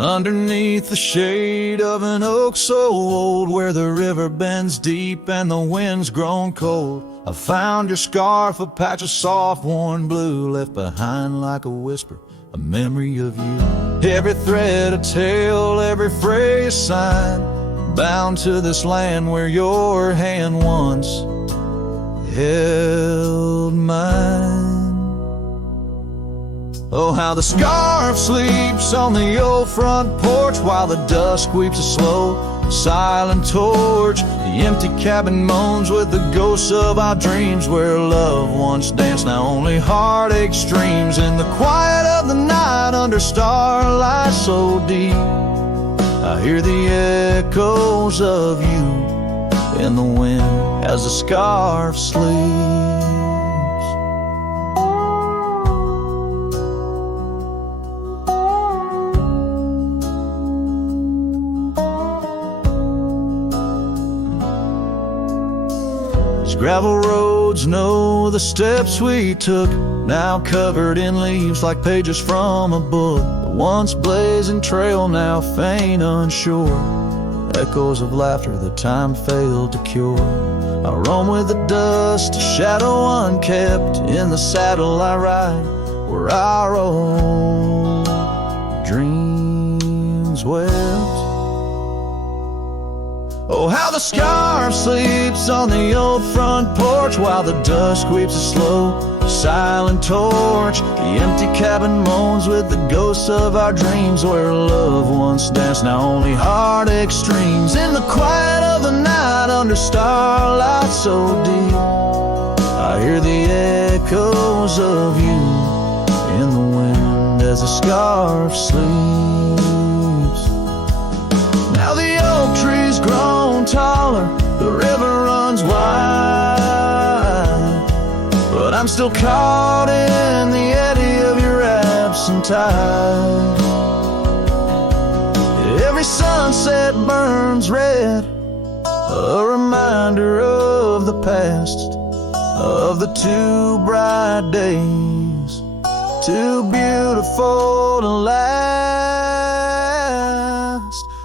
underneath the shade of an oak so old, where the river bends deep and the wind's grown cold. I found your scarf, a patch of soft worn blue, left behind like a whisper, a memory of you. Every thread a tale, every phrase a sign, bound to this land where your hand once held mine. Oh, how the scarf sleeps on the old front porch, while the dusk weeps a slow, silent torch. The empty cabin moans with the ghosts of our dreams, where love once danced, now only heartache streams. In the quiet of the night, under starlight so deep, I hear the echoes of you in the wind as the scarf sleeps. Gravel roads know the steps we took, now covered in leaves like pages from a book. The once blazing trail now faint unsure, echoes of laughter that time failed to cure. I roam with the dust, a shadow unkept, in the saddle I ride, where our old dreams wept. Oh, how the scarf sleeps on the old front porch, while the dusk weeps a slow, silent torch. The empty cabin moans with the ghosts of our dreams, where love once danced, now only heartache streams. In the quiet of the night, under starlight so deep, I hear the echoes of you in the wind as the scarf sleeps. Now the oak tree's grown taller, the river runs wide, but I'm still caught in the eddy of your absent tide. Every sunset burns red, a reminder of the past, of the two bright days, too beautiful to last.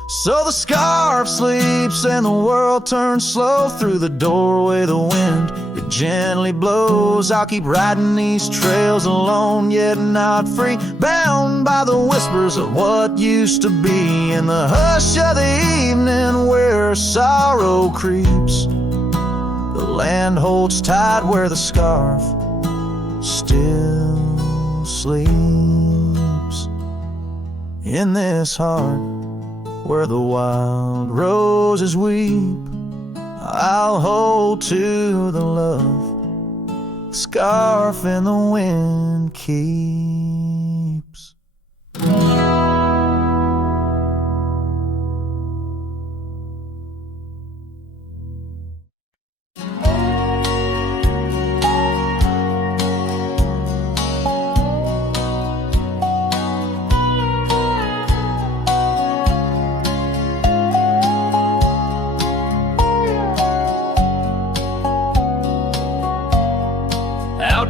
So the scarf sleeps and the world turns slow, through the doorway the wind, it gently blows. I'll keep riding these trails alone, yet not free, bound by the whispers of what used to be. In the hush of the evening where sorrow creeps, the land holds tight where the scarf still sleeps. In this heart where the wild roses weep, I'll hold to the love the scarf in the wind keeps.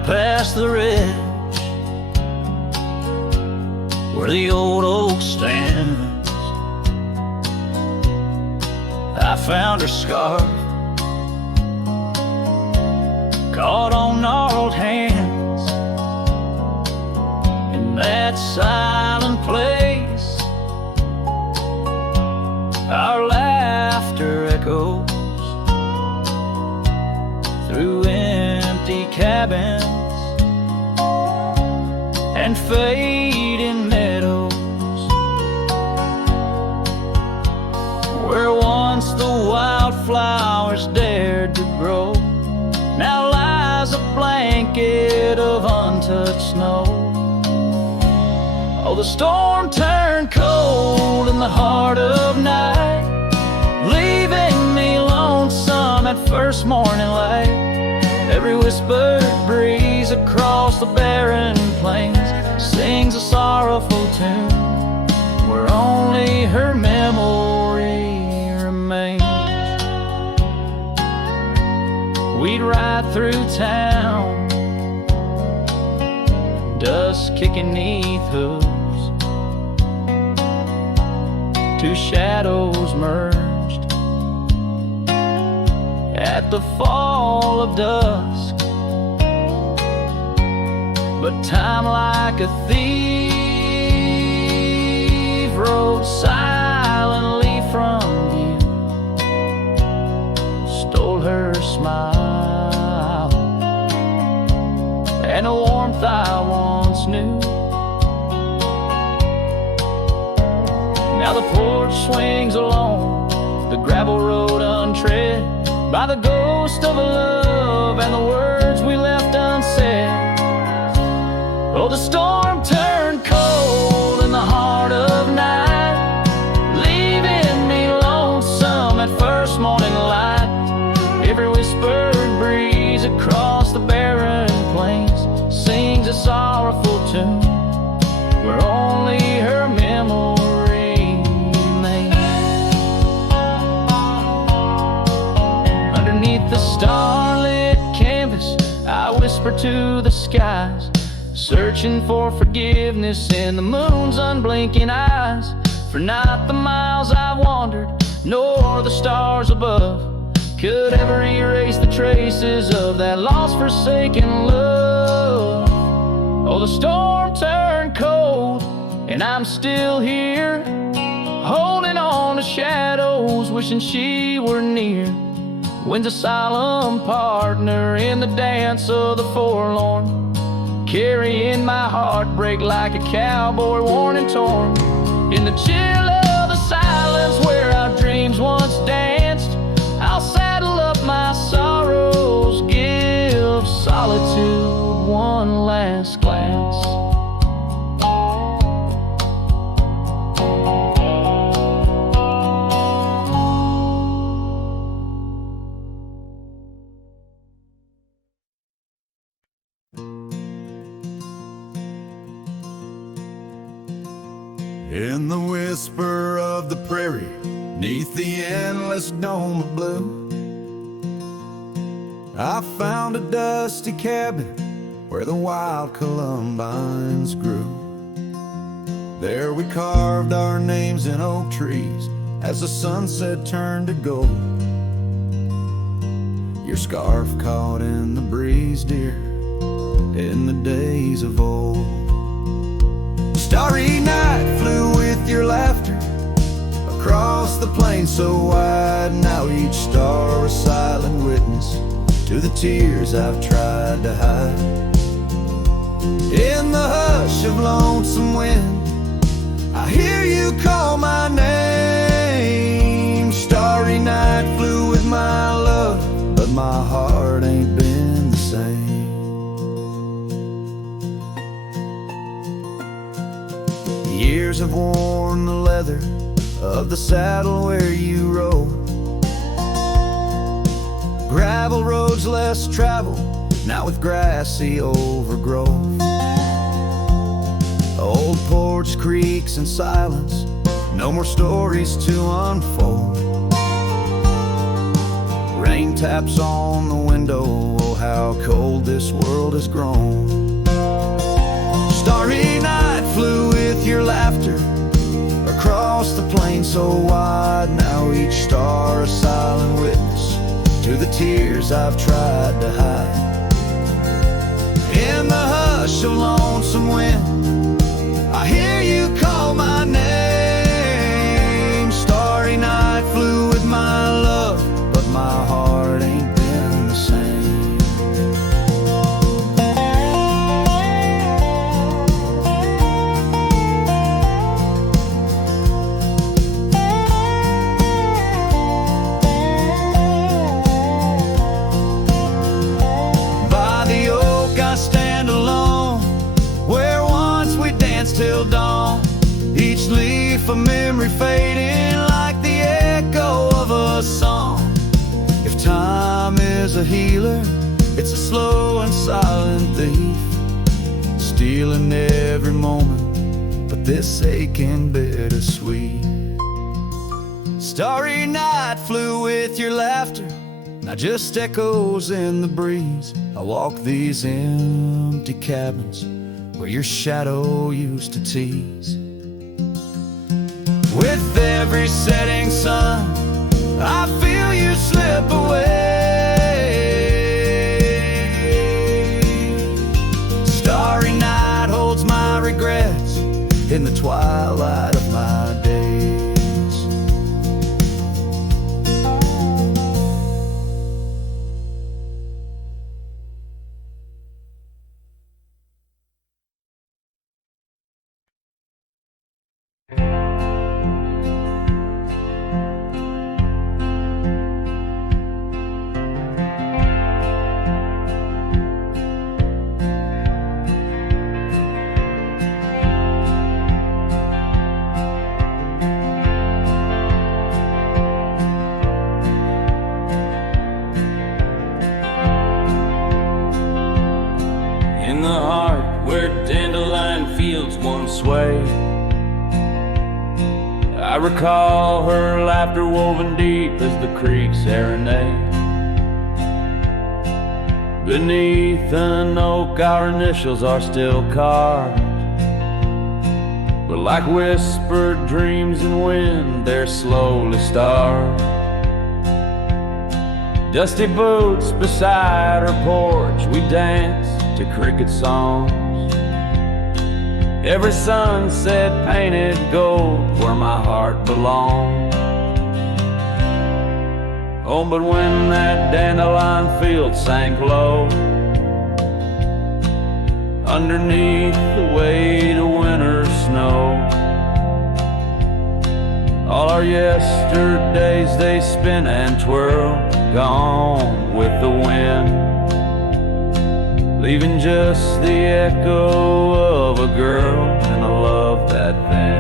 Past the ridge where the old oak stands, I found her scarf caught on gnarled hands. In that silent place, our laughter echoes through empty cabins and fading meadows, where once the wildflowers dared to grow, now lies a blanket of untouched snow. Oh, the storm turned cold in the heart of night, leaving me lonesome at first morning light. Every whispered breeze across the barren plains sings a sorrowful tune, where only her memory remains. We'd ride through town, dust kicking 'neath hooves, two shadows merged at the fall of dusk. But time, like a thief, rode silently from view, stole her smile and a warmth I once knew. Now the porch swings alone, the gravel road untread by the ghost of a love and the words we left unsaid. Oh, the storm turned cold in the heart of night, leaving me lonesome at first morning light. Every whispered breeze across the barren plains sings a sorrowful tune where only her memory remains. Underneath the starlit canvas, I whisper to the skies, searching for forgiveness in the moon's unblinking eyes. For not the miles I've wandered, nor the stars above could ever erase the traces of that lost, forsaken love. Oh, the storm turned cold, and I'm still here, holding on to shadows, wishing she were near. Wind's a solemn partner in the dance of the forlorn, carrying my heartbreak like a cowboy worn and torn. In the chill of the silence where our dreams once danced, I'll saddle up my sorrows, give solitude one last glance. In the whisper of the prairie, neath the endless dome of blue, I found a dusty cabin where the wild columbines grew. There we carved our names in oak trees as the sunset turned to gold. Your scarf caught in the breeze, dear, in the days of old. Starry night flew with your laughter across the plain so wide. Now each star a silent witness to the tears I've tried to hide. In the hush of lonesome wind, I hear you call my name. Starry night flew with my love, but my heart ain't been the same. Years have worn the leather of the saddle where you rode. Gravel roads less traveled, now with grassy overgrowth. Old porch creaks in silence, no more stories to unfold. Rain taps on the window, oh how cold this world has grown. Starry night flew with your laughter across the plain so wide. Now each star a silent witness to the tears I've tried to hide. In the hush of lonesome wind, I hear you call my name. Starry night flew with my love, but my heart ain't been the same. Till dawn, each leaf a memory fading like the echo of a song. If time is a healer, it's a slow and silent thief, stealing every moment, but this aching bittersweet. Starry night flew with your laughter, now just echoes in the breeze. I walk these empty cabins where your shadow used to tease. With every setting sun, I feel you slip away. Starry night holds my regrets in the twilight of my days. In the heart where dandelion fields once swayed, I recall her laughter woven deep as the creek serenade. Beneath an oak our initials are still carved, but like whispered dreams in wind they're slowly starved. Dusty boots beside her porch, we dance to cricket songs. Every sunset painted gold where my heart belonged. Oh, but when that dandelion field sank low, underneath the weight of winter snow, all our yesterdays they spin and twirl, gone with the wind, leaving just the echo of a girl and a love that thin.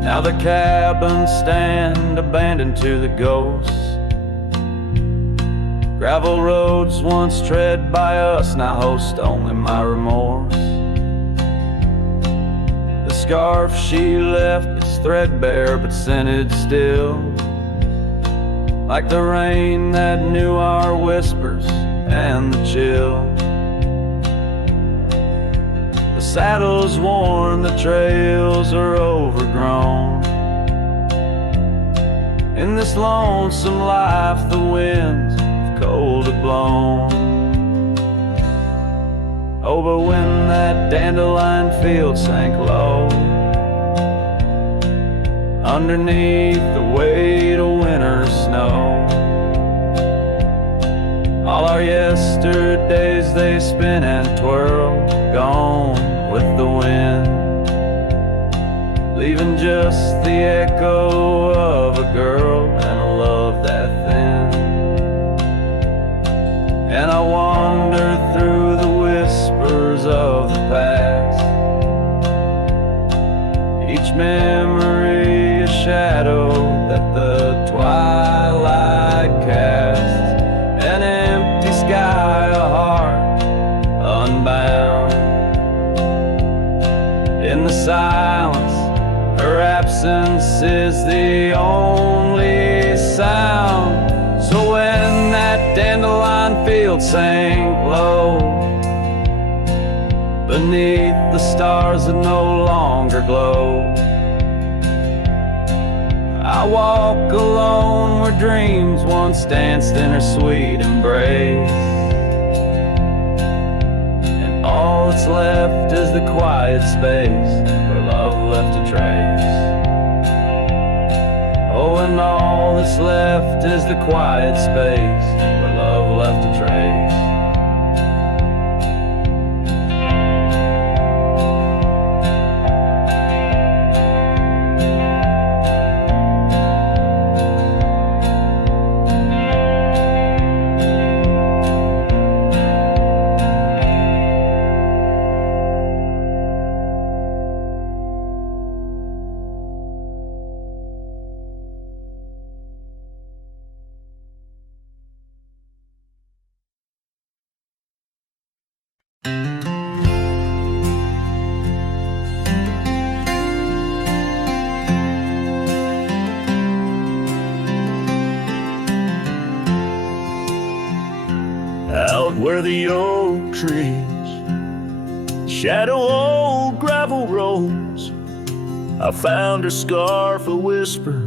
Now the cabins stand abandoned to the ghosts. Gravel roads once tread by us now host only my remorse. The scarf she left is threadbare but scented still, like the rain that knew our whispers and the chill. The saddle's worn, the trails are overgrown. In this lonesome life the winds have cold have blown. Oh, but when that dandelion field sank low, underneath the weight of winter snow, all our yesterdays they spin and twirl, gone with the wind, leaving just the echo of a girl and a love that thin. And I wander through the whispers of the past, each memory a shadow that the twilight casts, an empty sky, a heart unbound. In the silence, her absence is the only sound. So when that dandelion field sank low, beneath the stars that no longer glow, I walk alone where dreams once danced in her sweet embrace, and all that's left is the quiet space where love left a trace. Oh, and all that's left is the quiet space where love left a trace. Out where the oak trees Shadow old gravel roads, I found her scarf a whisper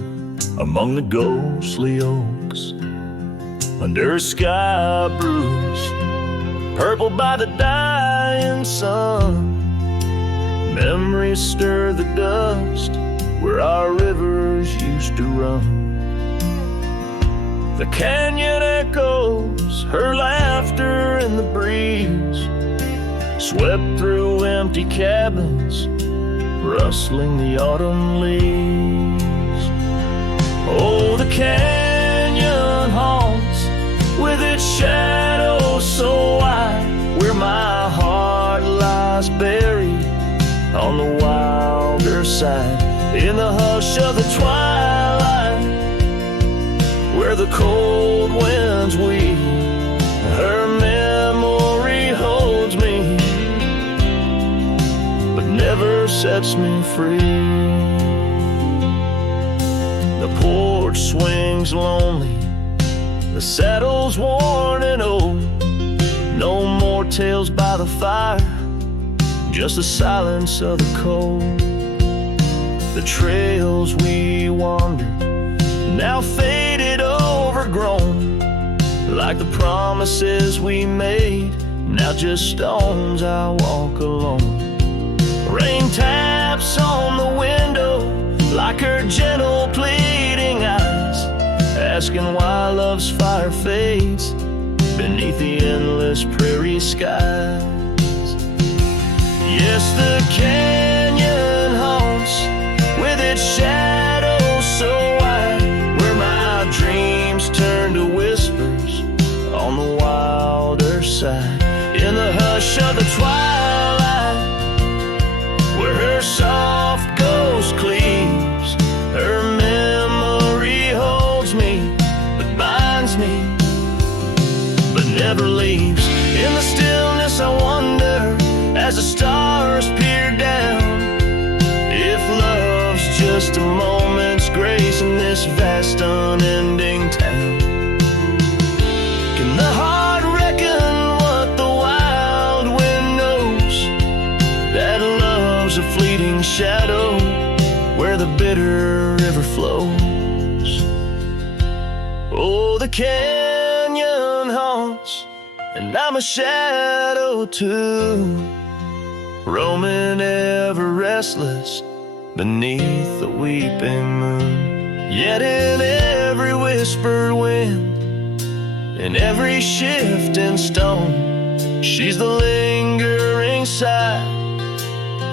among the ghostly oaks. Under a sky bruised, purple by the dying sun, memories stir the dust where our rivers used to run. The canyon echoes, her laughter in the breeze, swept through empty cabins, rustling the autumn leaves. Oh, the canyon haunts with its shadow so wide, where my heart lies buried on the wilder side. In the hush of the twilight, where the cold winds weep, her memory holds me, but never sets me free. The porch swings lonely, the saddle's worn and old. No more tales by the fire, just the silence of the cold. The trails we wandered, now faded, overgrown, like the promises we made, now just stones I walk alone. Rain taps on the window like her gentle pleading eyes, asking why love's fire fades beneath the endless prairie skies. Yes, the canyon haunts with its shadow so wide, where my dreams turn to whispers on the wilder side. In the hush of the twilight, where her soft ghost cleaves, her memory holds me, but binds me, but never leaves. In the stillness I wonder, as the stars peer down, if love's just a moment's grace in this vast unending town. Can the heart reckon what the wild wind knows, that love's a fleeting shadow where the bitter river flows? Oh, the canyon haunts, and I'm a shadow too, roaming ever restless beneath the weeping moon. Yet in every whispered wind, in every shifting stone, she's the lingering sigh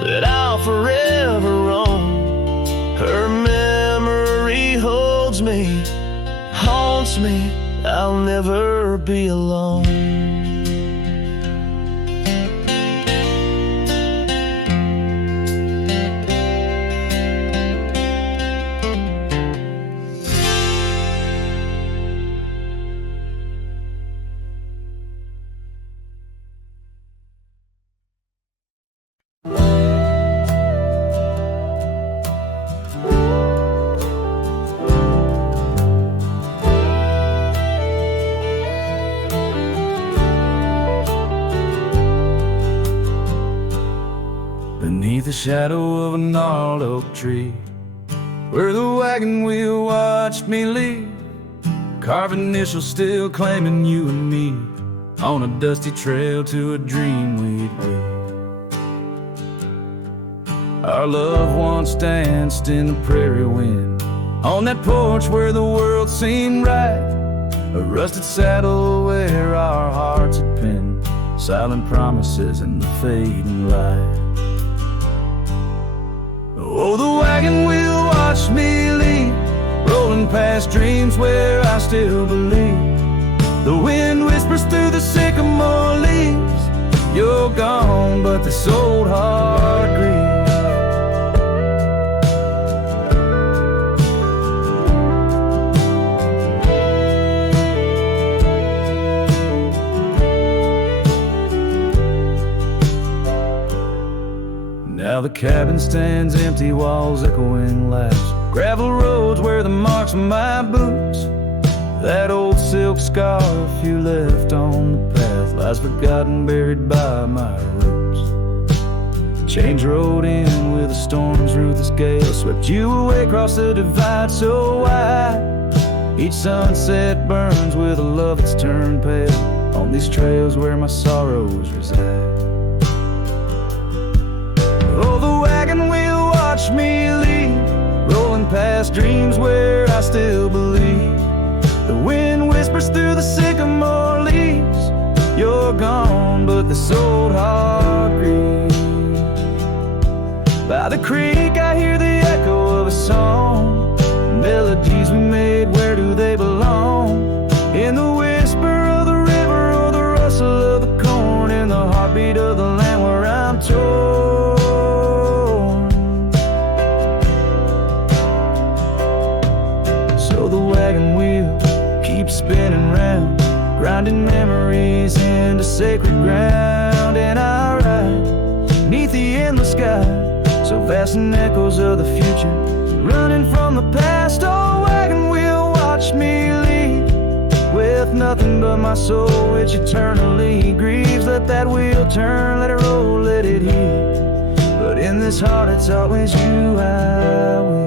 that I'll forever roam. Her memory holds me, haunts me, I'll never be alone. Beneath the shadow of a gnarled oak tree, where the wagon wheel watched me leave, carved initials still claiming you and me, on a dusty trail to a dream we'd be. Our love once danced in the prairie wind, on that porch where the world seemed right, a rusted saddle where our hearts had pinned, silent promises in the fading light. Oh, the wagon wheel watched me leave, rolling past dreams where I still believe. The wind whispers through the sycamore leaves, you're gone, but this old heart grieves. Now the cabin stands empty, walls echoing laughs, gravel roads where the marks of my boots, that old silk scarf you left on the path lies forgotten, buried by my roots. Change rode in with a storm's ruthless gale, swept you away across the divide so wide. Each sunset burns with a love that's turned pale on these trails where my sorrows reside. Oh, the wagon wheel watch me leave, rolling past dreams where I still believe. The wind whispers through the sycamore leaves, you're gone, but this old heart grieves. By the creek I hear the echo of a song. Melodies we made, where do they belong? In the whisper of the river or the rustle of the corn, in the heartbeat of the land where I'm torn. So the wagon wheel keeps spinning round, grinding memories into sacred ground. And I ride neath the endless sky, so vast in echoes of the future, running from the past. Oh, wagon wheel, watch me leave, with nothing but my soul which eternally grieves. Let that wheel turn, let it roll, let it heal, but in this heart it's always you I will.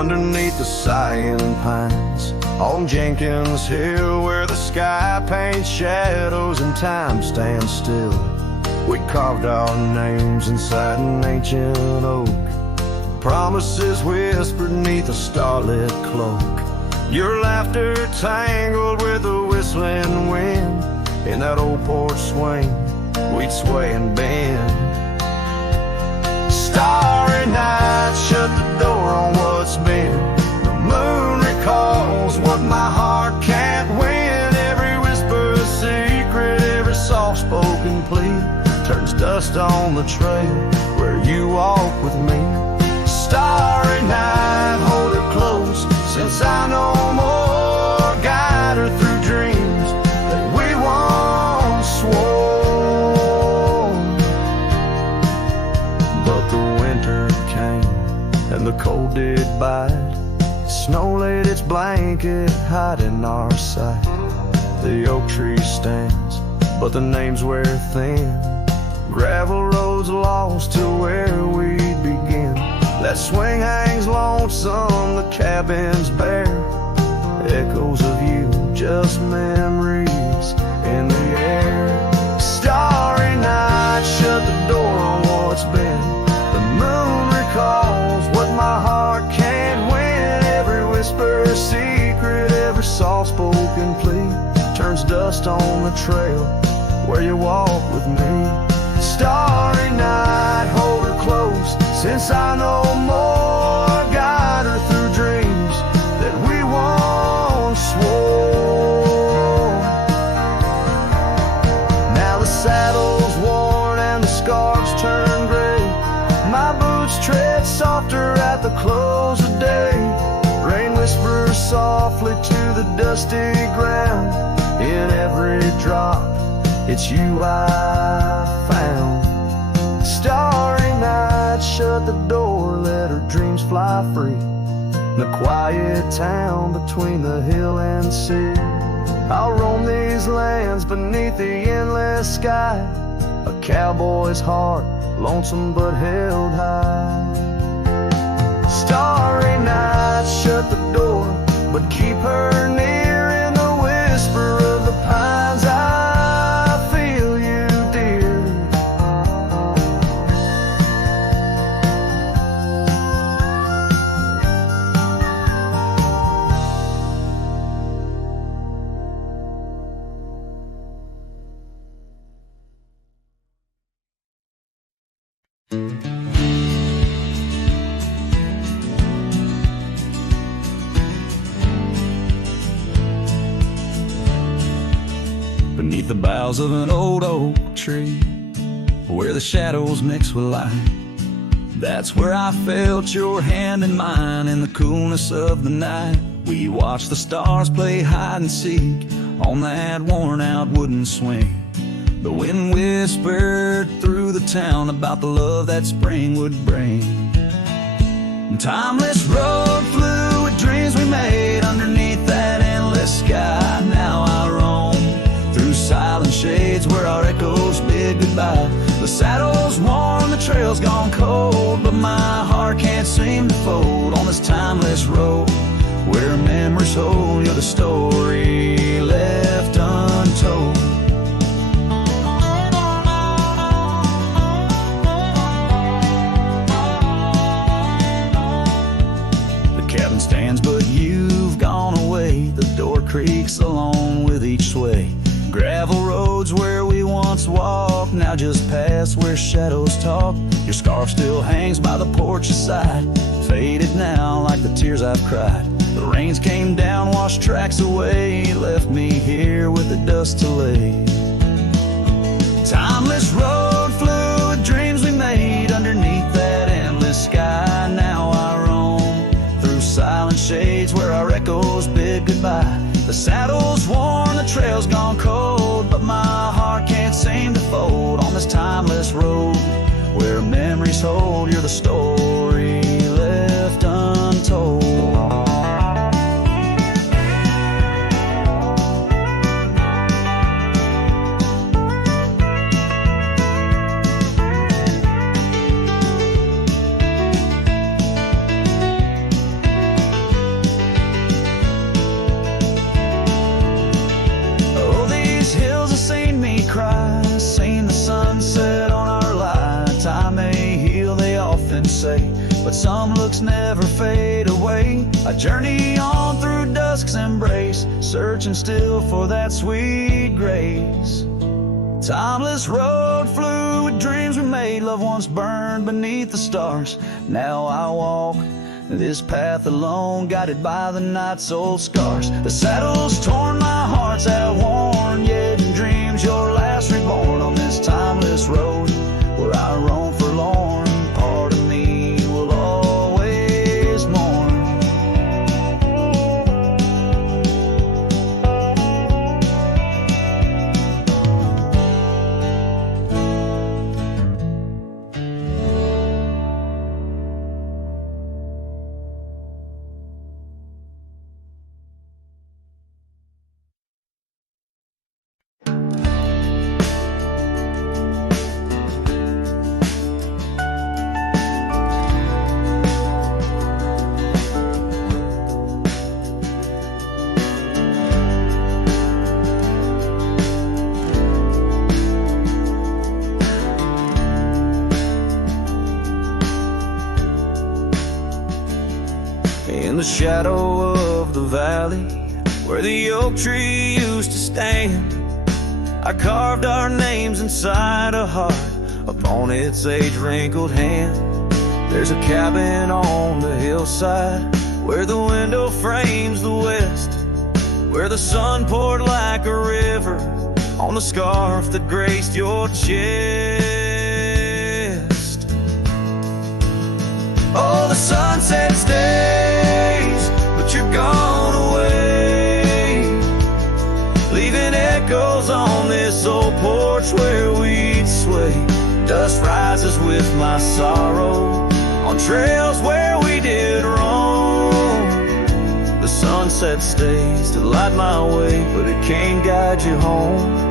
Underneath the sighing pines on Jenkins Hill, where the sky paints shadows and time stands still, we carved our names inside an ancient oak. Promises whispered neath a starlit cloak. Your laughter tangled with the whistling wind. In that old porch swing, we'd sway and bend. Starry night shut the door on what's been. The moon recalls what my heart can't win. Every whisper a secret, every soft-spoken plea turns dust on the trail where you walk with me. Starry night, hold her close, since I know more. Guide her through dreams that we once swore. But the winter came and the cold did bite. Snow laid its blanket, hiding our sight. The oak tree stands, but the names wear thin. Gravel roads lost to where we'd begin. That swing hangs lonesome, the cabin's bare. Echoes of you, just memories in the air. Starry night, shut the door on what's been. The moon recalls what my heart can't win. Every whisper a secret, every soft-spoken plea turns dust on the trail where you walk with me. Starry night, hold her close, since I know more. Guide her through dreams that we once swore. Now the saddle's worn and the scarves turn gray. My boots tread softer at the close of day. Rain whispers softly to the dusty ground. In every drop, it's you I found. Starry night, shut the door, let her dreams fly free. The quiet town between the hill and sea. I'll roam these lands beneath the endless sky. A cowboy's heart, lonesome but held high. Starry night, shut the door, but keep her near. In the whisper of the pines, I feel you, dear. beneath the boughs of an old oak tree, where the shadows mix with light. That's where I felt your hand in mine in the coolness of the night. We watched the stars play hide and seek on that worn-out wooden swing. The wind whispered through the town about the love that spring would bring. Timeless road flew with dreams we made underneath that endless sky. Now I roam through silent shades where our echoes bid goodbye. The saddle's worn, the trail's gone cold, but my heart can't seem to fold on this timeless road where memories hold. You're the story left untold. Stands, but you've gone away. The door creaks along with each sway. Gravel roads where we once walked, now just past where shadows talk. Your scarf still hangs by the porch's side, faded now like the tears I've cried. The rains came down, washed tracks away, left me here with the dust to lay. Timeless road flew with dreams we made underneath that endless sky. Now I roam silent shades where our echoes bid goodbye. The saddle's worn, the trail's gone cold, but my heart can't seem to fold on this timeless road where memories hold. You're the story left untold. But some looks never fade away. I journey on through dusk's embrace, searching still for that sweet grace. Timeless road flew with dreams we made, love once burned beneath the stars. Now I walk this path alone, guided by the night's old scars. The saddle's torn, my heart's outworn, yet in dreams you're last reborn on this timeless road where I roam forlorn. Part of me will always mourn. In the shadow of the valley where the oak tree used to stand, I carved our names inside a heart upon its age-wrinkled hand. There's a cabin on the hillside where the window frames the west, where the sun poured like a river on the scarf that graced your chest. Oh, the sunset stays, but you're gone away, leaving echoes on this old porch where we'd sway. Dust rises with my sorrow on trails where we did roam. The sunset stays to light my way, but it can't guide you home.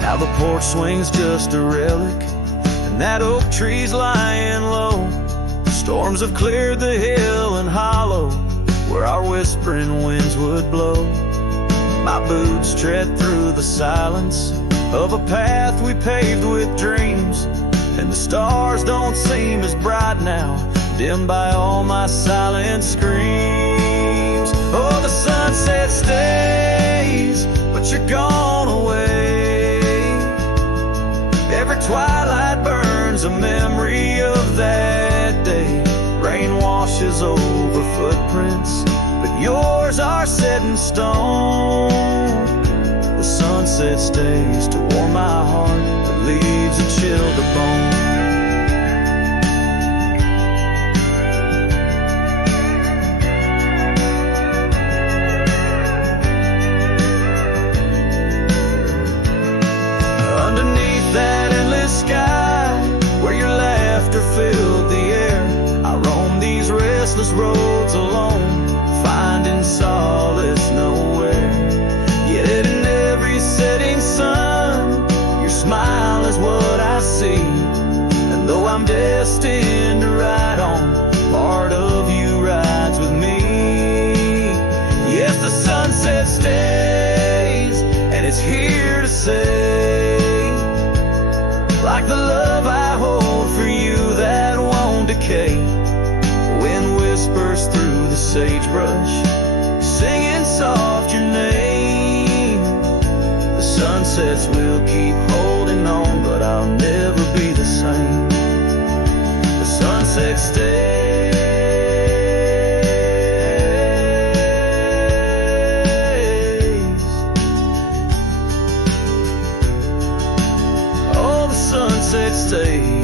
Now the porch swing's just a relic, and that oak tree's lying low. Storms have cleared the hill and hollow where our whispering winds would blow. My boots tread through the silence of a path we paved with dreams, and the stars don't seem as bright now, dimmed by all my silent screams. Oh, the sunset stays, but you're gone away. Every twilight burns a memory of that day. Rain washes over footprints, but yours are in stone. The sunset stays to warm my heart, that leaves a chill to bone. Underneath that endless sky, where your laughter filled the air, I roam these restless roads alone, finding solace nowhere. Yet in every setting sun, your smile is what I see. And though I'm destined to ride on, part of you rides with me. Yes, the sunset stays, and it's here to stay. Like the love I hold for you that won't decay. Wind whispers through the sagebrush, singing soft your name. The sunsets will keep holding on, but I'll never be the same. The sunset stays. Oh, the sunset stays.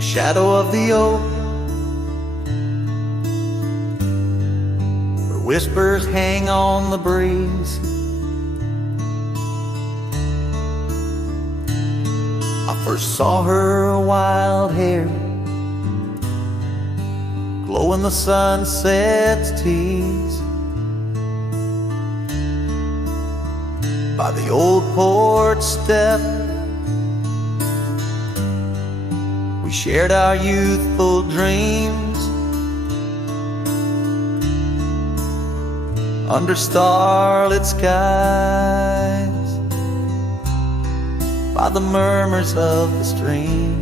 Shadow of the oak, where whispers hang on the breeze, I first saw her wild hair glow in the sunset's tease. By the old porch step, we shared our youthful dreams under starlit skies, by the murmurs of the stream.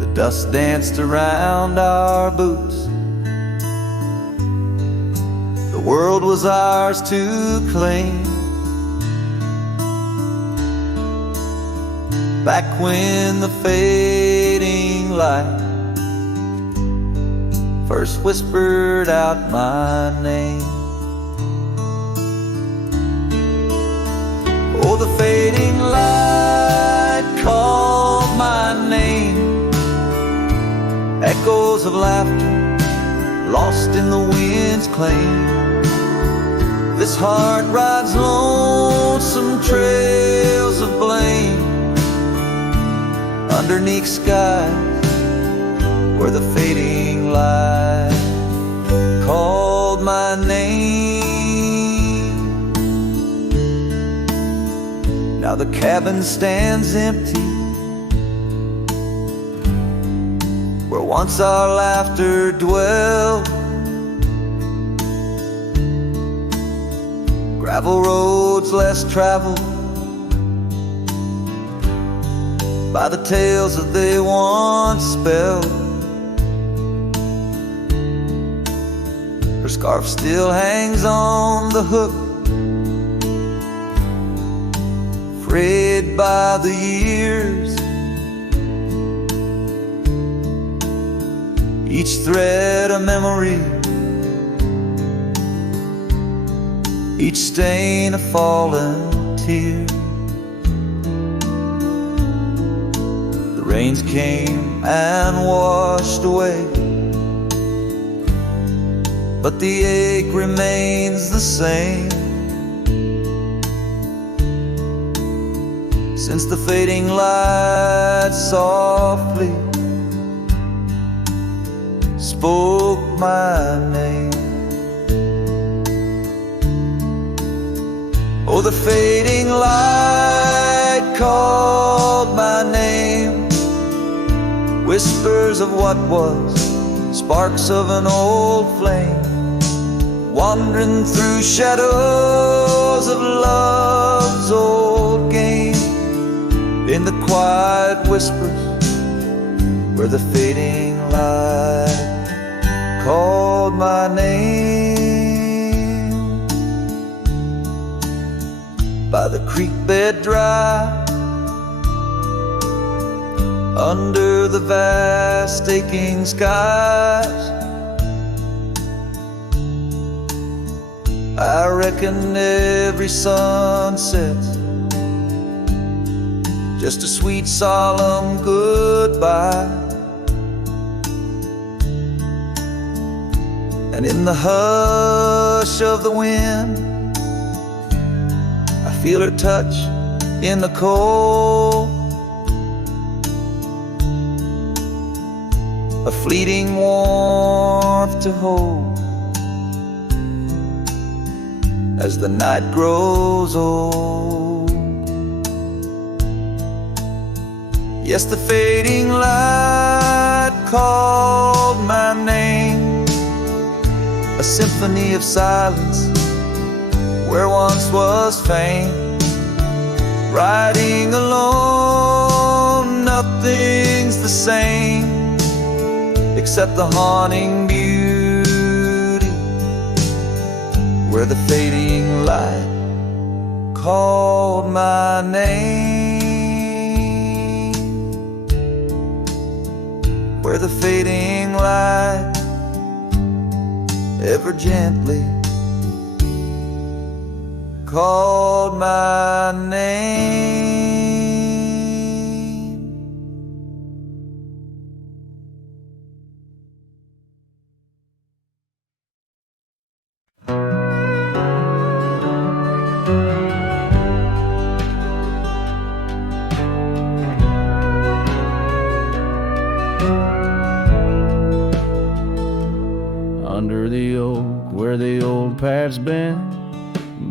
The dust danced around our boots. The world was ours to claim. Back when the fading light first whispered out my name. Oh, the fading light called my name. Echoes of laughter lost in the wind's claim. This heart rides lonesome trails of blame underneath skies where the fading light called my name. Now the cabin stands empty, where once our laughter dwelled. Gravel roads less traveled by the tales that they once spelled. Her scarf still hangs on the hook, frayed by the years. Each thread a memory, each stain a fallen tear. The rains came and washed away, but the ache remains the same. Since the fading light softly spoke my name. Oh, the fading light called my name. Whispers of what was, sparks of an old flame, wandering through shadows of love's old game, in the quiet whispers where the fading light called my name. By the creek bed dry, under the vast aching skies, I reckon every sunset's just a sweet solemn goodbye. And in the hush of the wind, I feel her touch in the cold, a fleeting warmth to hold as the night grows old. Yes, the fading light called my name, a symphony of silence where once was fame. Riding alone, nothing's the same except the haunting beauty where the fading light called my name, where the fading light ever gently called my name. Under the oak where the old path's been,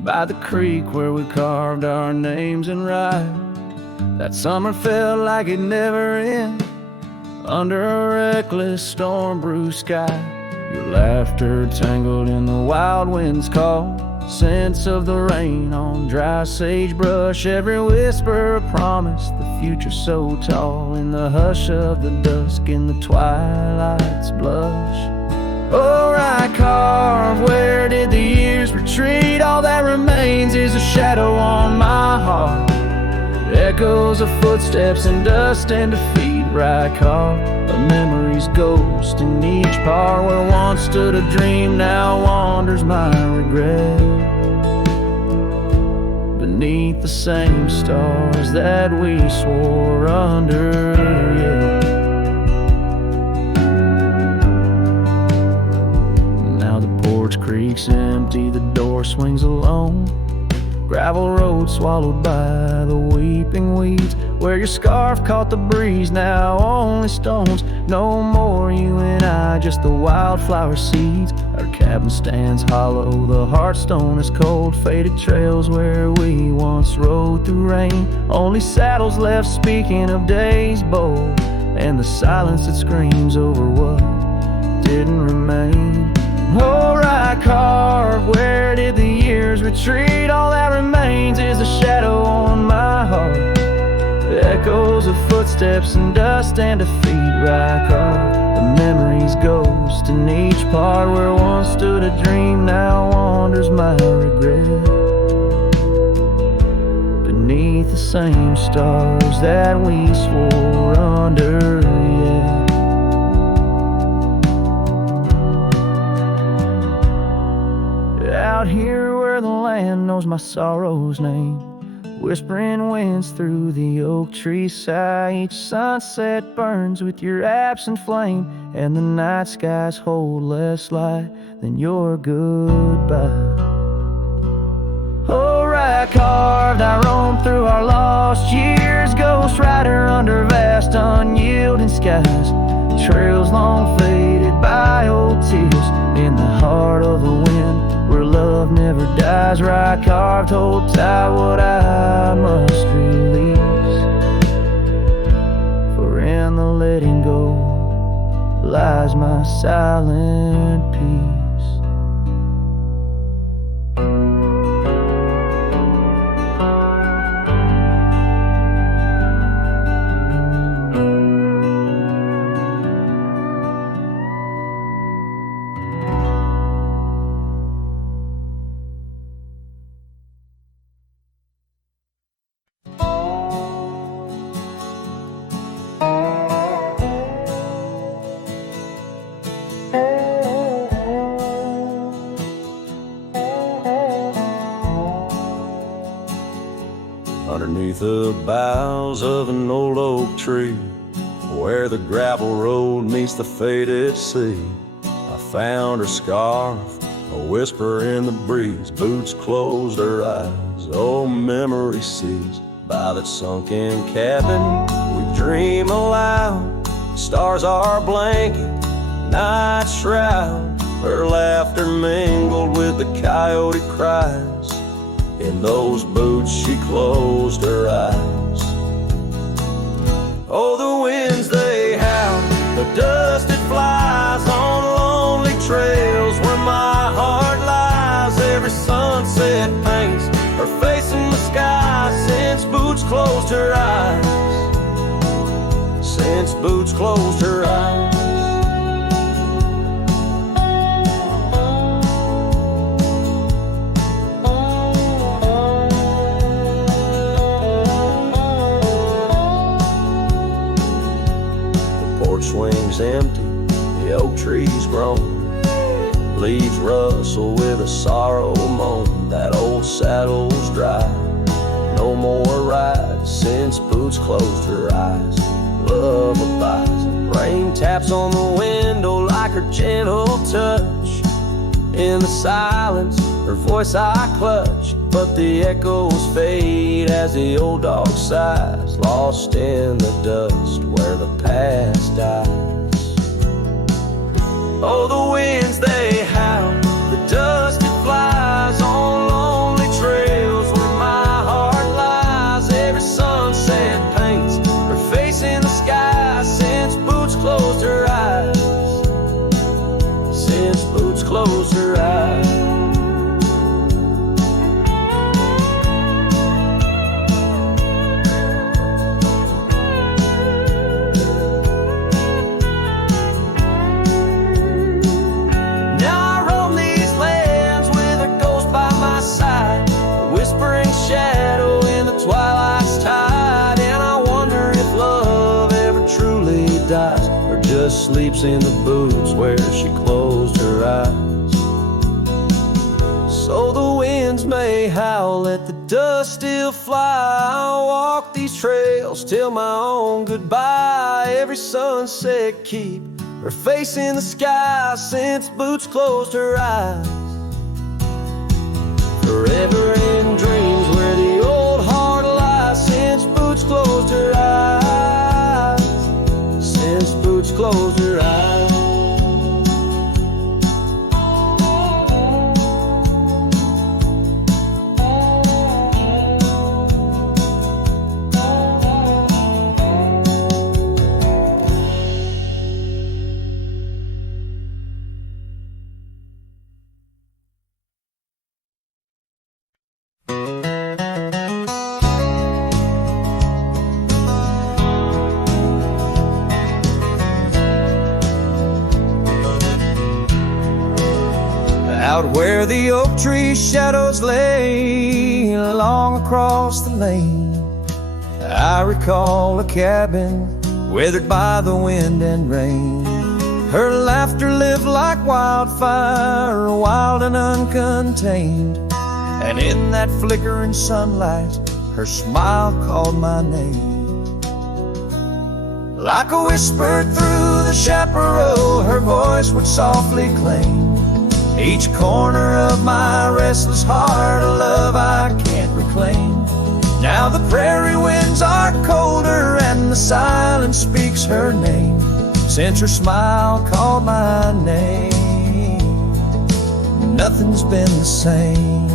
by the creek where we carved our names in rye, that summer felt like it never end. Under a reckless storm-bruised sky, your laughter tangled in the wild wind's call, scents of the rain on dry sagebrush, every whisper a promise, the future so tall, in the hush of the dusk, in the twilight's blush. Oh, I carve, where did the years retreat? All that remains is a shadow on my heart, echoes of footsteps and dust and defeat. Where I carve a memory's ghost in each part, where once stood a dream, now wanders my regret, beneath the same stars that we swore under. Yeah. Creek's empty, the door swings alone, gravel road swallowed by the weeping weeds, where your scarf caught the breeze, now only stones, no more you and I, just the wildflower seeds. Our cabin stands hollow, the hearthstone is cold, faded trails where we once rode through rain, only saddles left speaking of days bold, and the silence that screams over what didn't remain. Oh, I carve, where did the years retreat? All that remains is a shadow on my heart, echoes of footsteps and dust and defeat. I carve the memory's ghost in each part, where once stood a dream, now wanders my regret, beneath the same stars that we swore under. Yeah. Out here where the land knows my sorrow's name, whispering winds through the oak tree sigh, each sunset burns with your absent flame, and the night skies hold less light than your goodbye. Oh, right carved, I roam through our lost years, ghost rider under vast unyielding skies, trails long faded by old tears, in the heart of the wind where love never dies. Right carved, hold tight what I must release, for in the letting go lies my silent peace. underneath the boughs of an old oak tree, where the gravel road meets the faded sea. I found her scarf, a whisper in the breeze. Boots closed her eyes, oh memory seized. By that sunken cabin, we dream aloud. Stars are blanket, night shroud. Her laughter mingled with the coyote cries. In those boots she closed her eyes. Oh, the winds they howl, the dust it flies on lonely trails where my heart lies. Every sunset paints her face in the sky since Boots closed her eyes. Since Boots closed her eyes. The porch swings empty, the oak tree's grown. Leaves rustle with a sorrow moan. That old saddle's dry, no more rides since Boots closed her eyes. Love abides, rain taps on the window like her gentle touch. In the silence, her voice I clutch, but the echoes fade as the old dog sighs, lost in the dust where the past dies. Oh, the winds they howl, the dust it flies on lonely trails where my heart lies. Every sunset paints her face in the sky since Boots closed her eyes. Since Boots closed her eyes. Shadow in the twilight's tide, and I wonder if love ever truly dies, or just sleeps in the boots where she closed her eyes. So the winds may howl, let the dust still fly. I'll walk these trails till my own goodbye. Every sunset keep her face in the sky since Boots closed her eyes. Forever in dreams where the old heart lies since Boots closed her eyes. Since Boots closed her eyes. Out where the oak tree shadows lay along across the lane, I recall a cabin withered by the wind and rain. Her laughter lived like wildfire, wild and uncontained, and in that flickering sunlight her smile called my name. Like a whisper through the chaparral, her voice would softly claim each corner of my restless heart, a love I can't reclaim. Now the prairie winds are colder and the silence speaks her name. Since her smile called my name, nothing's been the same.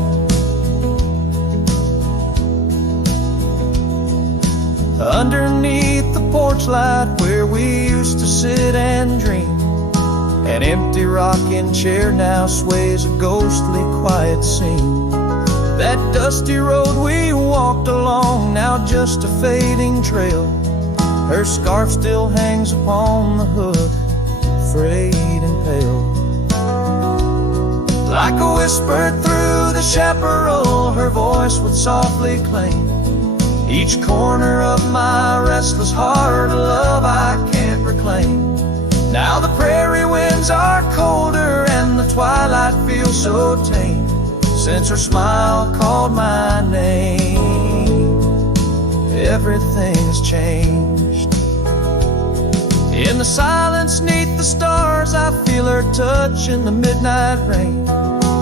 Underneath the porch light where we used to sit and dream, an empty rocking chair now sways a ghostly quiet scene. That dusty road we walked along, now just a fading trail. Her scarf still hangs upon the hood, frayed and pale. Like a whisper through the chaparral, her voice would softly claim each corner of my restless heart, a love I can't reclaim. Now the prairie winds are colder and the twilight feels so tame, since her smile called my name. everything's changed. In the silence neath the stars, I feel her touch in the midnight rain.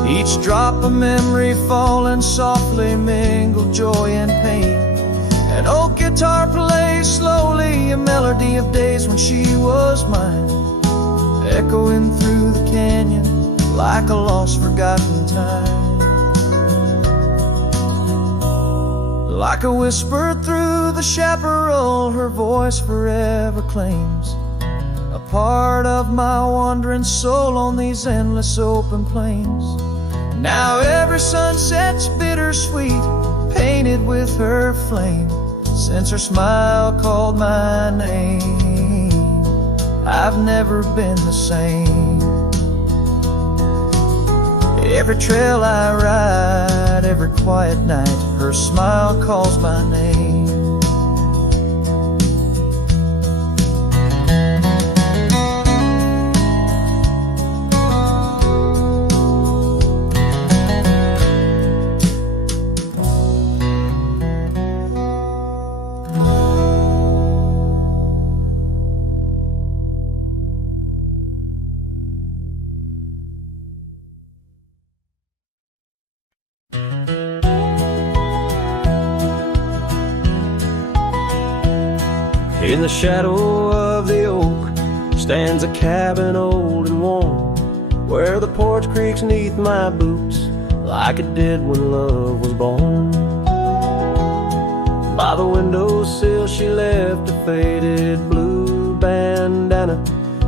Each drop of memory falling softly mingle joy and pain. An old guitar plays slowly, a melody of days when she was mine, echoing through the canyon like a lost forgotten time. Like a whisper through the chaparral, her voice forever claims a part of my wandering soul on these endless open plains. Now every sunset's bittersweet, painted with her flame. Since her smile called my name, I've never been the same. Every trail I ride, every quiet night, her smile calls my name. In the shadow of the oak stands a cabin old and warm, where the porch creaks neath my boots like it did when love was born. By the windowsill she left a faded blue bandana.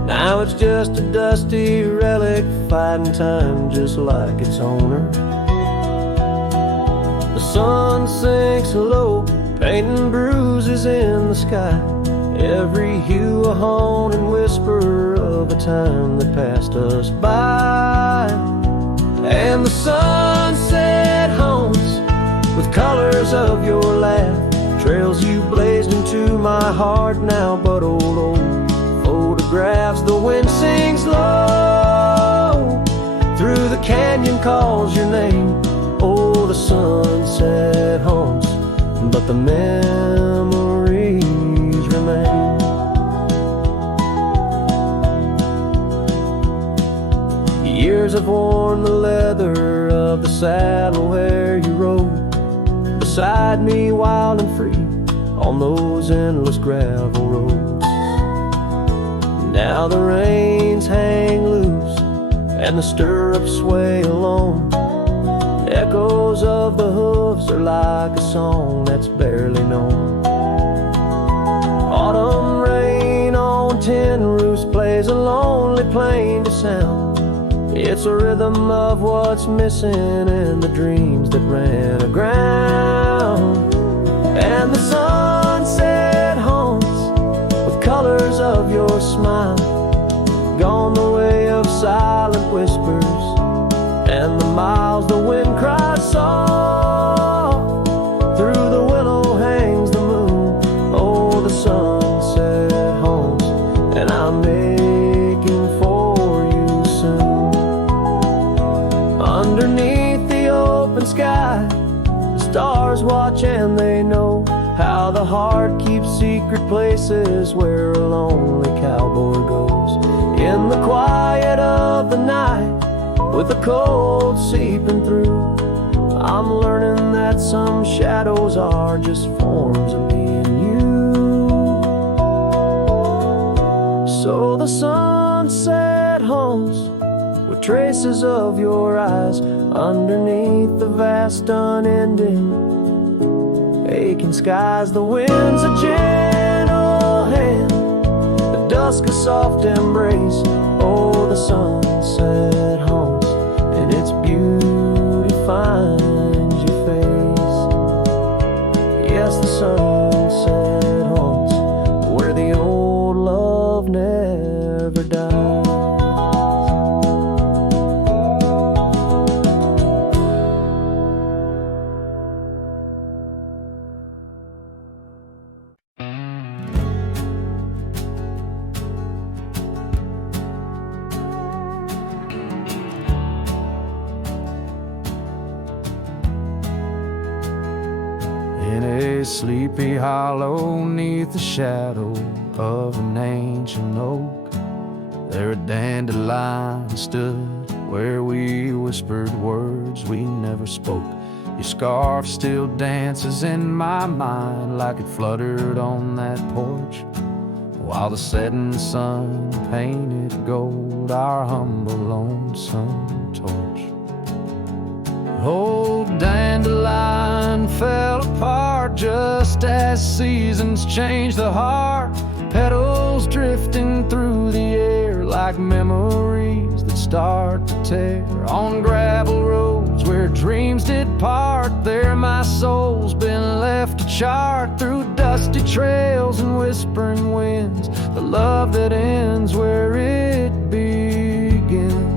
Now it's just a dusty relic fighting time just like its owner. The sun sinks low, painting bruises in the sky, every hue a haunting whisper of a time that passed us by. And the sunset haunts with colors of your laugh, trails you blazed into my heart now but old photographs. The wind sings low through the canyon, calls your name. Oh, the sunset haunts, but the memories remain. Years have worn the leather of the saddle where you rode beside me wild and free on those endless gravel roads. Now the reins hang loose and the stirrups sway alone. Echoes of the hooves are like a song that's barely known. Autumn rain on tin roofs plays a lonely plaintive sound. It's a rhythm of what's missing in the dreams that ran aground. And the sunset haunts with colors of your smile, gone the way of silent whispers and the miles the wind cries soft. Through the willow hangs the moon. Oh, the sunset haunts, and I'm aching for you soon. Underneath the open sky, the stars watch and they know how the heart keeps secret places where a lonely cowboy goes. In the quiet of the night, with the cold seeping through, I'm learning that some shadows are just forms of me and you. So the sunset haunts with traces of your eyes underneath the vast unending aching skies. The wind's a gentle hand, the dusk a soft embrace. Oh, the sunset haunts, and its beauty finds your face. Yes, the sunset haunts where the old love never dies. In a sleepy hollow 'neath the shadow of an ancient oak, there a dandelion stood where we whispered words we never spoke. Your scarf still dances in my mind like it fluttered on that porch, while the setting sun painted gold our humble lonesome torch. Old dandelion fell apart just as seasons change the heart, petals drifting through the air like memories that start to tear. On gravel roads where dreams did part, there my soul's been left to chart. Through dusty trails and whispering winds, the love that ends where it begins.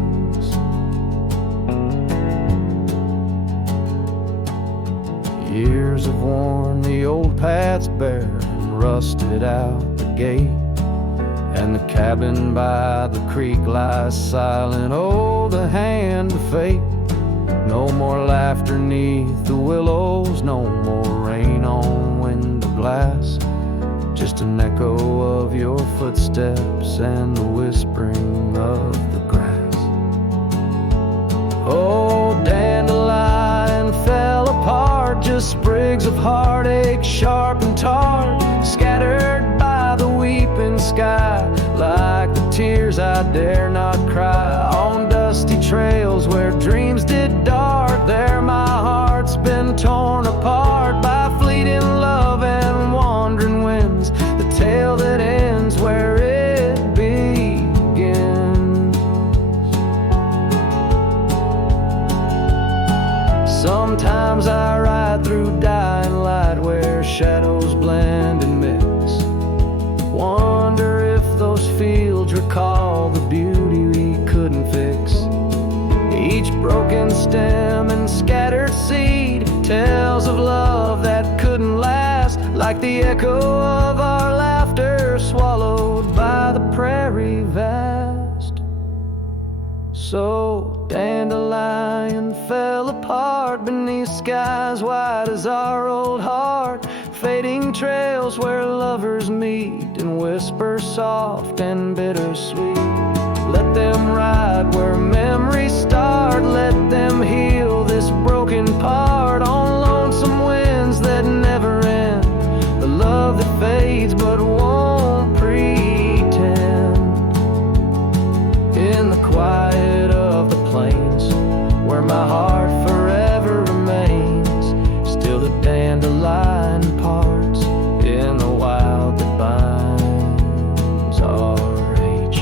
Years have worn the old paths bare and rusted out the gate, and the cabin by the creek lies silent. Oh, the hand of fate. No more laughter 'neath the willows, no more rain on window glass, just an echo of your footsteps and the whispering of the grass. Oh, dandelion fell apart, just sprigs of heartache, sharp and tart, scattered by the weeping sky, like the tears I dare not cry. On dusty trails where dreams did dart, there my heart's been torn apart by fleeting love and wandering winds, the tale that ends where it begins. Sometimes I ride through dying light where shadows blend and mix, wonder if those fields recall the beauty we couldn't fix. Each broken stem and scattered seed tells of love that couldn't last, like the echo of our laughter swallowed by the prairie vast. So dandelion fell apart beneath skies wide as our old heart, fading trails where lovers meet and whisper soft and bittersweet. Let them ride where memories start, let them heal this broken part. On lonesome winds that never end, the love that fades but won't pretend. In the quiet of the plains, where my heart forever remains, still the dandelion parts in the wild that binds our age.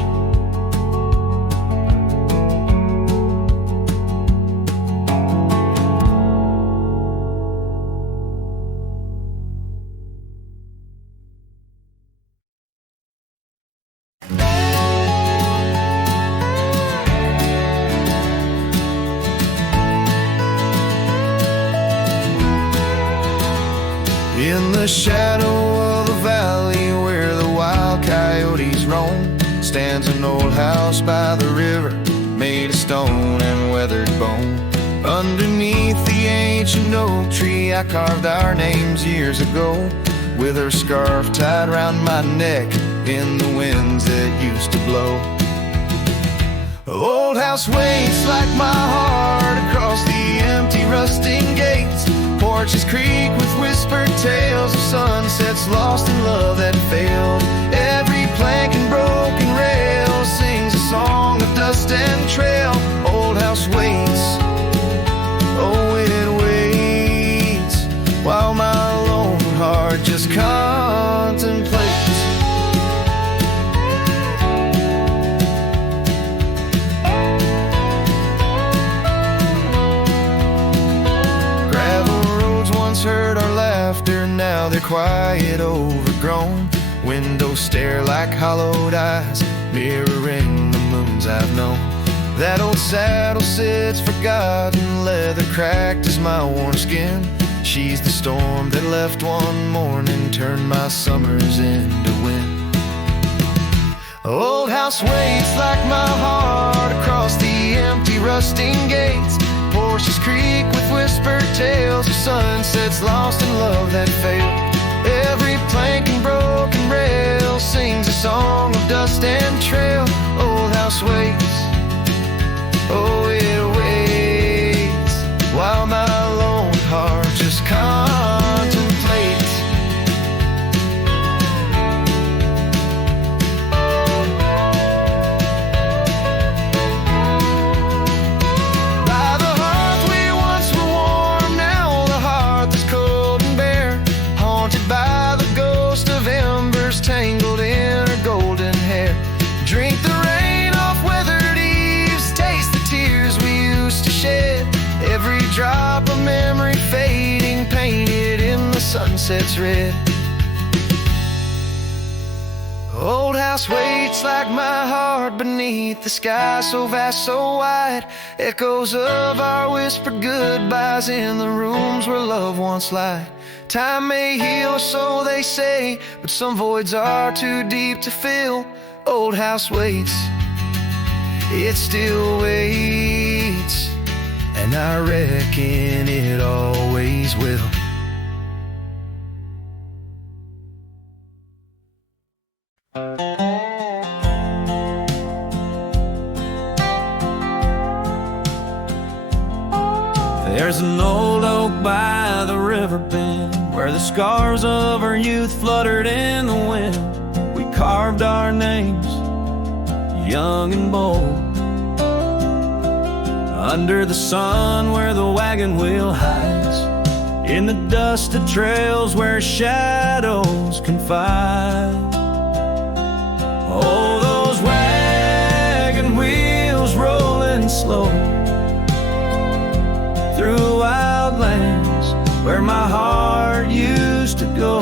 In the shadow of the valley where the wild coyotes roam, stands an old house by the river, made of stone and weathered bone. Underneath the ancient oak tree I carved our names years ago, with her scarf tied round my neck in the winds that used to blow. Old house waits like my heart across the empty rusting gates. Porches creak with whispered tales of sunsets lost in love that failed. Every plank and broken rail sings a song of dust and trail. Old house waits, oh it waits, while my lone heart just contemplates. Heard our laughter, now they're quiet, overgrown. Windows stare like hollowed eyes, mirroring the moons I've known. That old saddle sits forgotten, leather cracked as my worn skin. She's the storm that left one morning, turned my summers into wind. Old house waits like my heart across the empty rusting gates. Porches creak with whispers whispered tales of sunsets lost in love that failed. Every plank and broken rail sings a song of dust and trail. Old house waits, oh it waits, while my lone heart just contemplates. By the hearth we once were warm, now the hearth is cold and bare, haunted by the ghost of embers tangled in her golden hair. Drink the rain off weathered eaves, taste the tears we used to shed. Every drop of memory fading, painted in the sunset's red. Old house waits like my heart beneath the sky so vast, so wide. Echoes of our whispered goodbyes in the rooms where love once lied. Time may heal, so they say, but some voids are too deep to fill. Old house waits, it still waits, and I reckon it always will. There's an old oak by the river bend, where the scars of our youth fluttered in the wind. We carved our names, young and bold, under the sun where the wagon wheel hides, in the dusted trails where shadows confide. Oh, those wagon wheels rolling slow through wild lands where my heart used to go.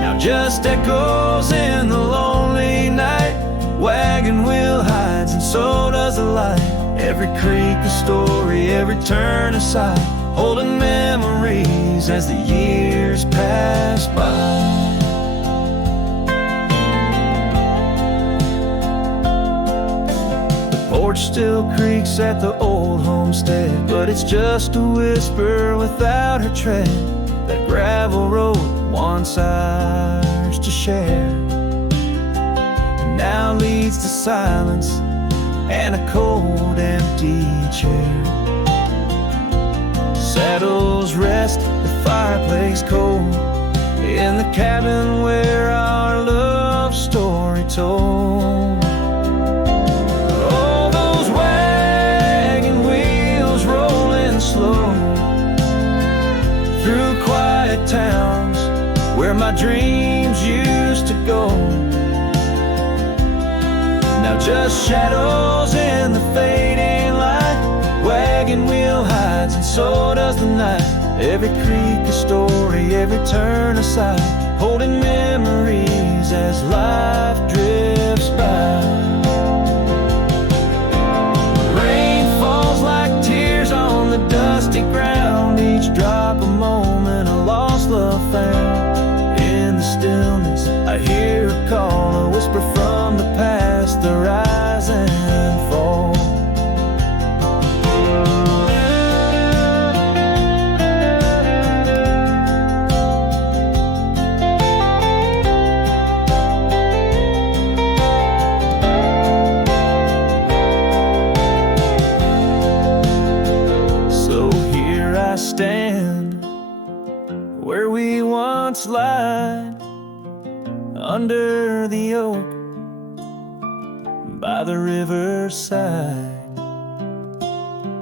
Now just echoes in the lonely night. Wagon wheel hides and so does the light. Every creek a story, every turn a sight, holding memories as the years pass by. Porch still creaks at the old homestead, but it's just a whisper without her tread. That gravel road once ours to share, and now leads to silence and a cold empty chair. Saddles rest, the fireplace cold, in the cabin where our love story told. Slow through quiet towns where my dreams used to go. Now just shadows in the fading light. Wagon wheel hides and so does the night. Every creek a story, every turn a sight, holding memories as life drifts by. Dusty ground, each drop a moment, a lost love found. In the stillness I hear a call, a whisper from the past, the rise and fall. Stand where we once lied, under the oak by the riverside.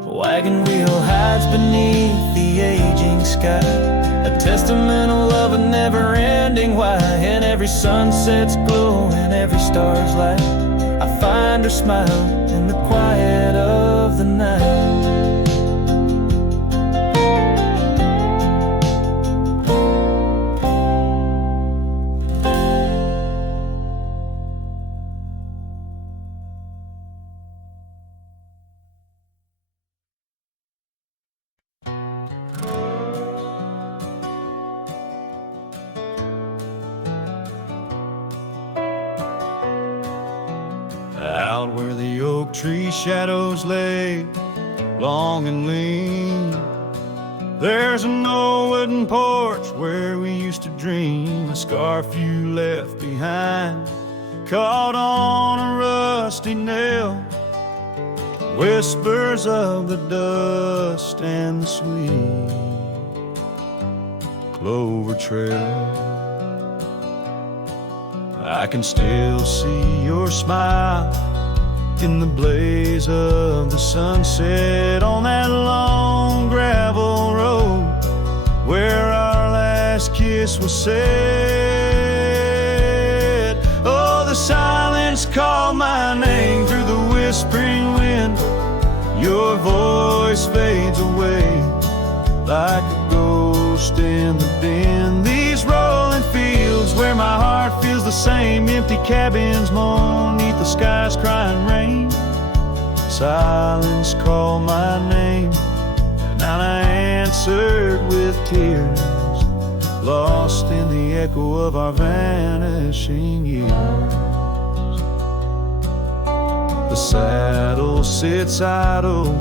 Wagon wheel hides beneath the aging sky, a testament of love, a never-ending why. And every sunset's glow and every star's light, I find her smile in the quiet of the night. Out where the oak tree shadows lay, long and lean. There's an old wooden porch where we used to dream, a scarf you left behind, caught on a rusty nail. Whispers of the dust and the sweet clover trail. I can still see your smile in the blaze of the sunset on that long gravel road where our last kiss was said. Oh, the silence called my name through the whispering wind. Your voice fades away like a ghost in the din. These rolling fields where my heart feels the same, empty cabins moan neath the sky's crying rain. Silence called my name, and I answered with tears, lost in the echo of our vanishing years. The saddle sits idle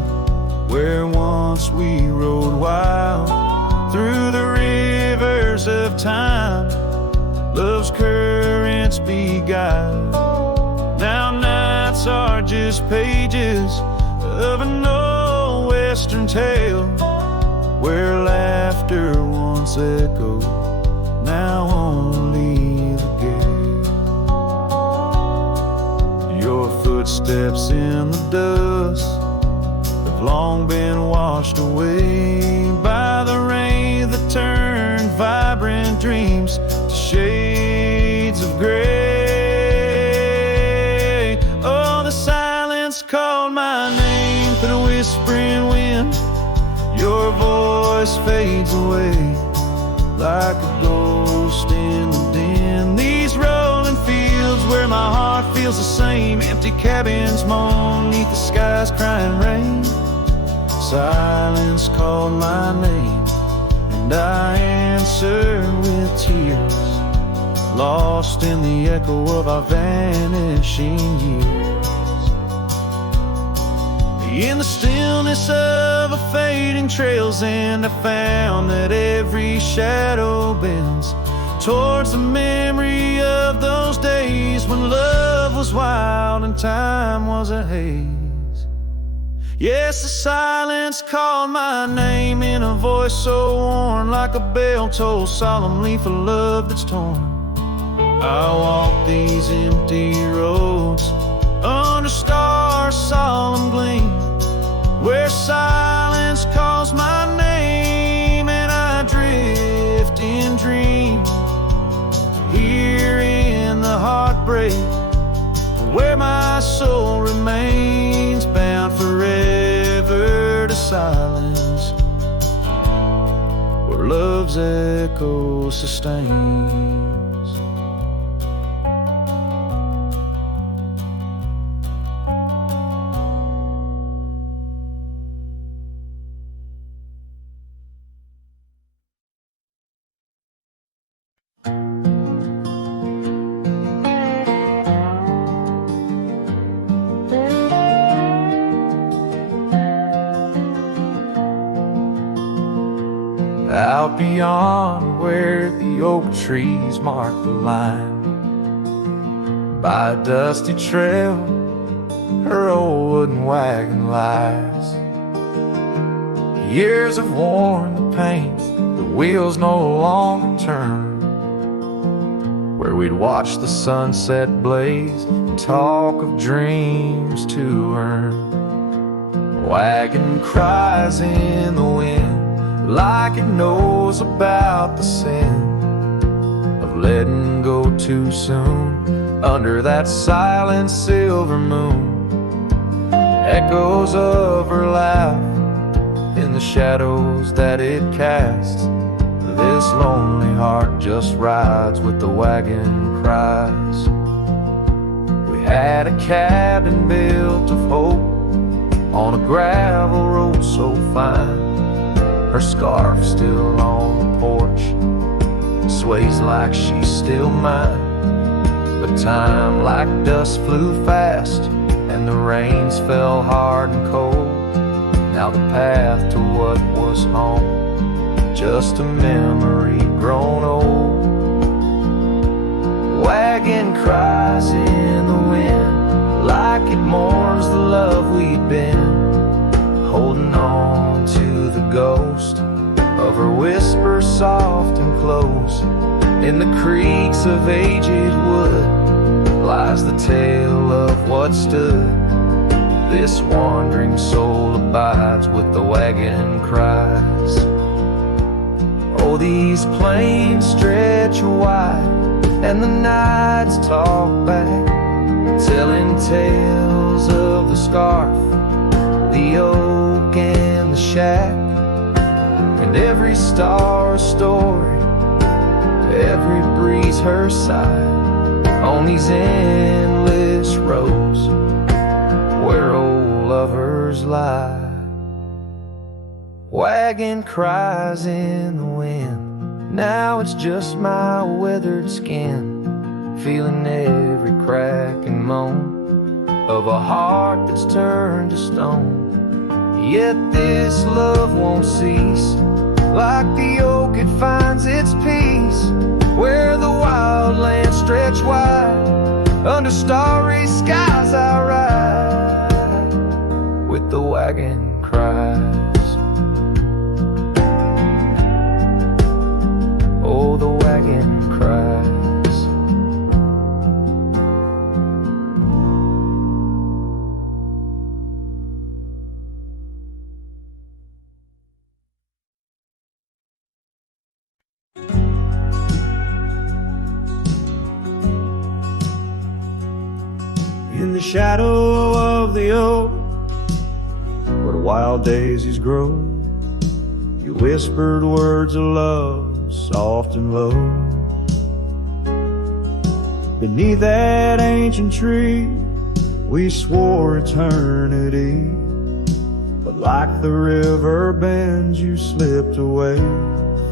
where once we rode wild through the rivers of time. Love's currents beguiled. Now nights are just pages of an old western tale where laughter once echoed, now only the gale. Your footsteps in the dust have long been washed away by the rain that turned vibrant dreams to shades of gray. Oh, the silence called my name through the whispering wind. Your voice fades away like a ghost in the din. These rolling fields where my heart feels the same, empty cabins moan neath the sky's crying rain. Silence called my name, and I answered with tears, lost in the echo of our vanishing years. In the stillness of a fading trail's end, I found that every shadow bends towards the memory of those days when love was wild and time was a haze. Yes, the silence called my name in a voice so worn, like a bell toll solemnly for love that's torn. I walk these empty roads under stars' solemn gleam, where silence calls my name and I drift in dream. Here in the heartbreak, where my soul remains bound forever to silence, where love's echo sustains. Out beyond where the oak trees mark the line, by a dusty trail her old wooden wagon lies. Years have worn the paint, the wheels no longer turn, where we'd watch the sunset blaze and talk of dreams to earn. The wagon cries in the wind like it knows about the sin of letting go too soon under that silent silver moon. Echoes of her laugh in the shadows that it casts. This lonely heart just rides with the wagon cries. We had a cabin built of hope on a gravel road so fine. Her scarf still on the porch sways like she's still mine. But time like dust flew fast and the rains fell hard and cold. Now the path to what was home, just a memory grown old. Wagon cries in the wind like it mourns the love we'd been, holding on to the ghost of her whisper soft and close. In the creaks of aged wood lies the tale of what stood. This wandering soul abides with the wagon cries. Oh, these plains stretch wide and the nights talk back, telling tales of the scarf, the oak and the shack, and every star a story, every breeze her side, on these endless roads where old lovers lie. Wagon cries in the wind, now it's just my weathered skin, feeling every crack and moan of a heart that's turned to stone. Yet this love won't cease, like the oak it finds its peace, where the wild lands stretch wide, under starry skies I ride, with the wagon cries. Oh, the wagon cries. In the shadow of the oak, where wild daisies grow, you whispered words of love, soft and low. Beneath that ancient tree, we swore eternity, but like the river bends, you slipped away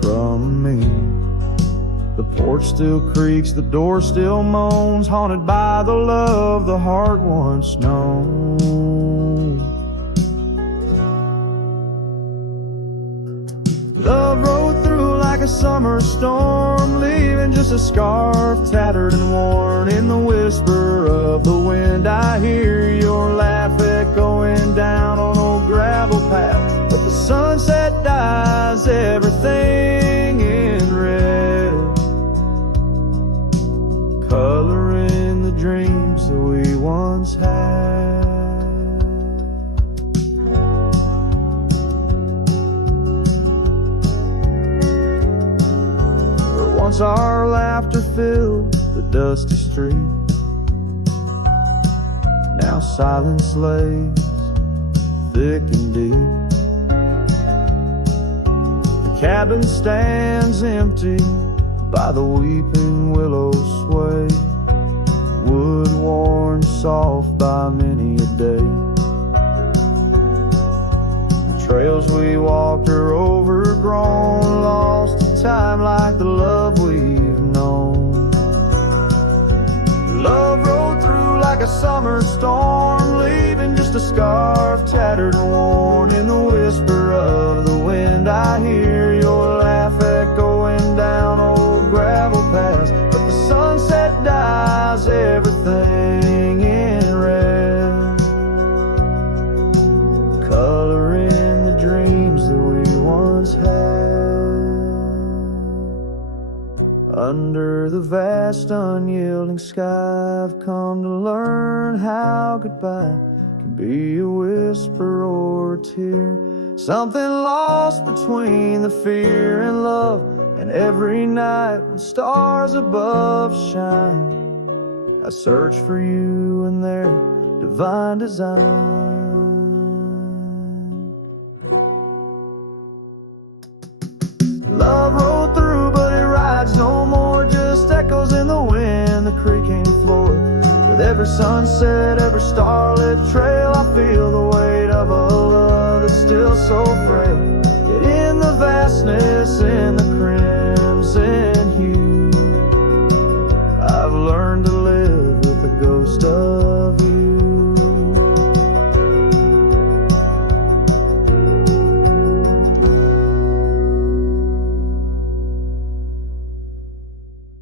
from me. The porch still creaks, the door still moans, haunted by the love the heart once known. Love rode through like a summer storm, leaving just a scarf tattered and worn. In the whisper of the wind, I hear your laugh echoing down on old gravel path. But the sunset dyes everything in red, coloring the dreams that we once had. Where once our laughter filled the dusty street, now silence lays thick and deep. The cabin stands empty by the weeping willow sway, wood worn soft by many a day. The trails we walked are overgrown, lost to time like the love we've known. Love rode through like a summer storm, leaving just a scarf tattered and worn. In the whisper of the wind, I hear your laugh echoing down old gravel paths. But the sunset dyes everything in red, coloring the dreams that we once had. Under the vast unyielding sky, I've come to learn how goodbye can be a whisper or a tear, something lost between the fear and love. And every night when stars above shine, I search for you in their divine design. Love rolled through, but it rides no more, just echoes in the wind, the creaking floor. With every sunset, every starlit trail, I feel the weight of a love that's still so frail. Yet in the vastness, in the crimson hue, I've learned to live with the ghost of